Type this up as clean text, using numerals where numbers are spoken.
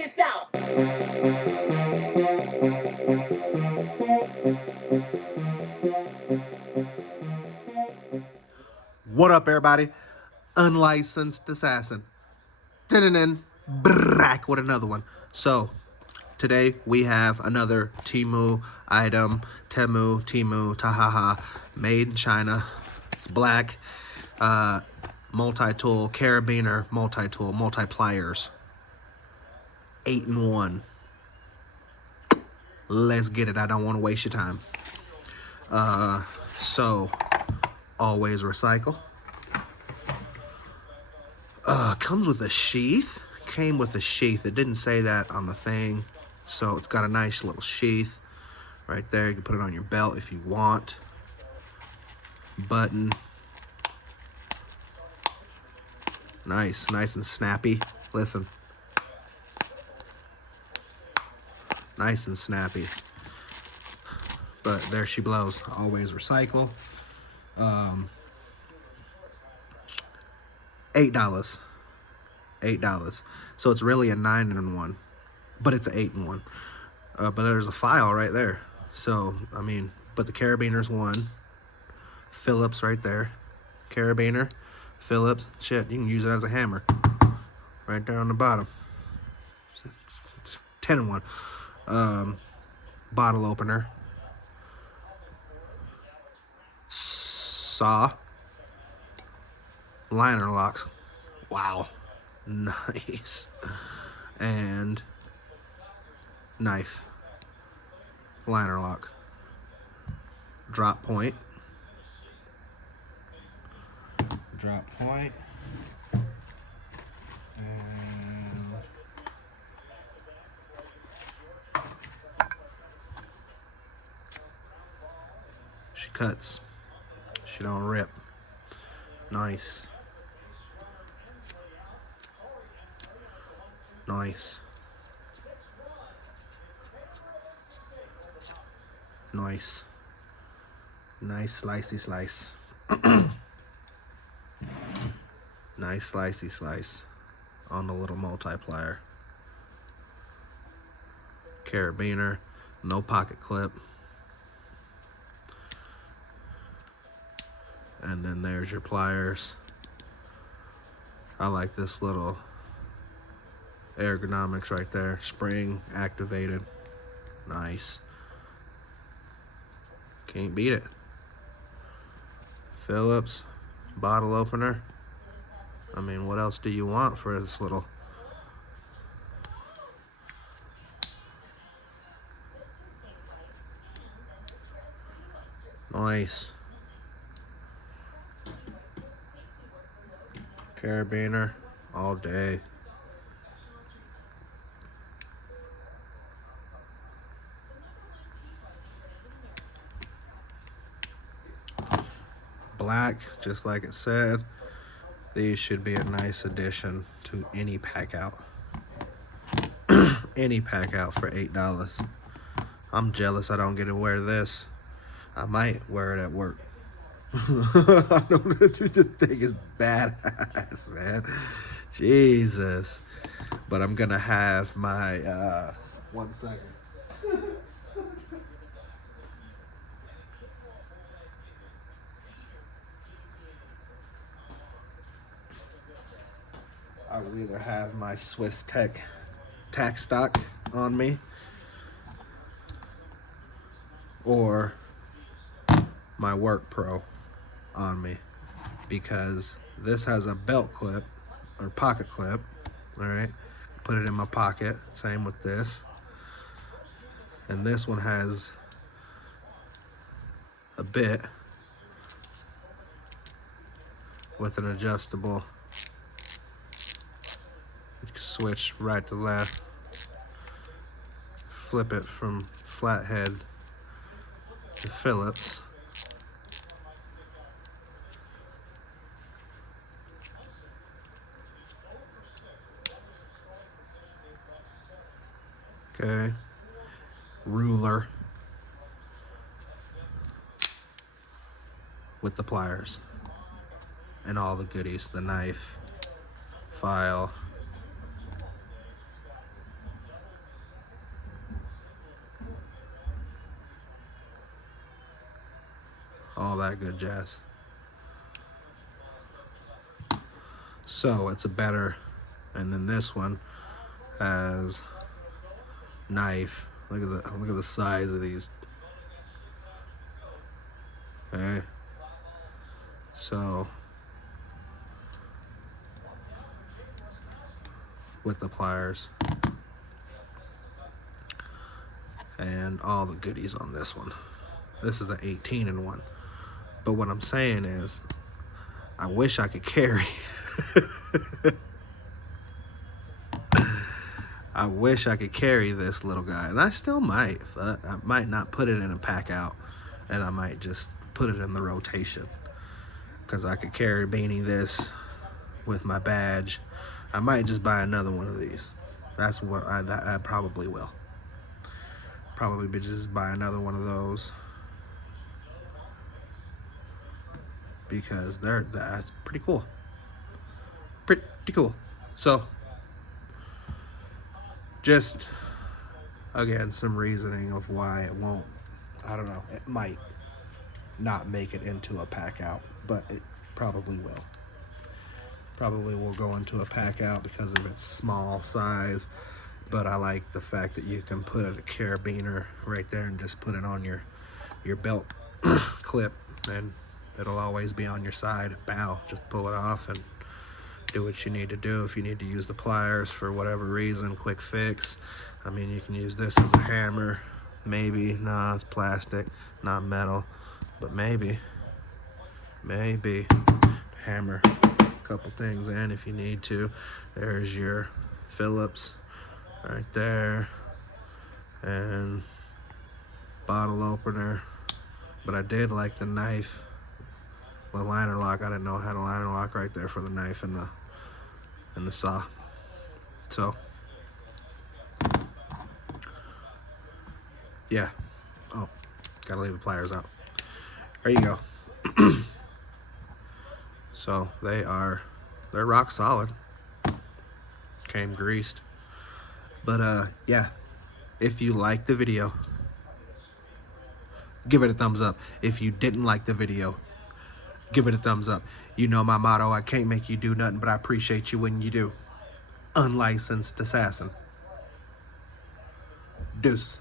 this out. What up, everybody? Unlicensed assassin. Back with another one. So, today we have another TEMU item. TEMU, Tahaha, made in China. It's black, multi-tool, carabiner, multi-tool, multi-pliers. 8-in-1. Let's get it. I don't want to waste your time. So, always recycle. Comes with a sheath. Came with a sheath. It didn't say that on the thing. So it's got a nice little sheath right there. You can put it on your belt if you want. Button. Nice and snappy. Listen. Nice and snappy. But there she blows. Always recycle. $8. $8. So it's really a 9-in-1, but it's an 8-in-1. But there's a file right there. So I mean, but the carabiner's one. Phillips right there. Carabiner, Phillips. Shit, you can use it as a hammer. Right there on the bottom. It's 10-in-1. Bottle opener. Saw. Liner lock. Wow. Nice. And knife. Liner lock. Drop point. Drop point. And she cuts. She don't rip. Nice. Nice. Nice. Nice slicey slice. Nice slicey slice on the little multiplier. Carabiner, no pocket clip. And then there's your pliers. I like this little ergonomics right there. Spring activated. Nice. Can't beat it. Phillips bottle opener. I mean, what else do you want for this little? Nice. Carabiner all day. Black, just like it said. These should be a nice addition to any pack out. Any pack out for $8. I'm jealous I don't get to wear this. I might wear it at work. I don't know, this thing is badass, man. Jesus. But I'm gonna have my 1 second. I will either have my Swiss tack stock on me or my Work Pro on me, because this has a belt clip or pocket clip. All right, put it in my pocket. Same with this. And this one has a bit with an adjustable. You can switch right to left. Flip it from flathead to Phillips. Okay. Ruler with the pliers and all the goodies, the knife, file, all that good jazz. So it's a better, and then this one has knife. Look at the size of these. Okay. So with the pliers and all the goodies on this one. This is an 18-in-1. But what I'm saying is, I wish I could carry. I wish I could carry this little guy, and I still might. I might not put it in a pack out, and I might just put it in the rotation, because I could carry Beanie this with my badge. I might just buy another one of these. That's what I probably will. Probably just buy another one of those, because that's pretty cool. Pretty cool. So just again, some reasoning of why it won't. I don't know. It might not make it into a pack out, but it probably will. Probably will go into a pack out because of its small size. But I like the fact that you can put a carabiner right there and just put it on your belt clip, and it'll always be on your side. Bow, just pull it off and do what you need to do. If you need to use the pliers for whatever reason, quick fix. I mean, you can use this as a hammer. Maybe. Nah, it's plastic, not metal. But maybe hammer a couple things in if you need to. There's your Phillips right there, and bottle opener. But I did like the knife, the liner lock. I didn't know I had a liner lock right there for the knife and the saw. So yeah. Oh, gotta leave the pliers out. There you go. So they're rock solid. Came greased. But yeah, if you liked the video, give it a thumbs up. If you didn't like the video, give it a thumbs up. You know my motto, I can't make you do nothing, but I appreciate you when you do. Unlicensed assassin. Deuce.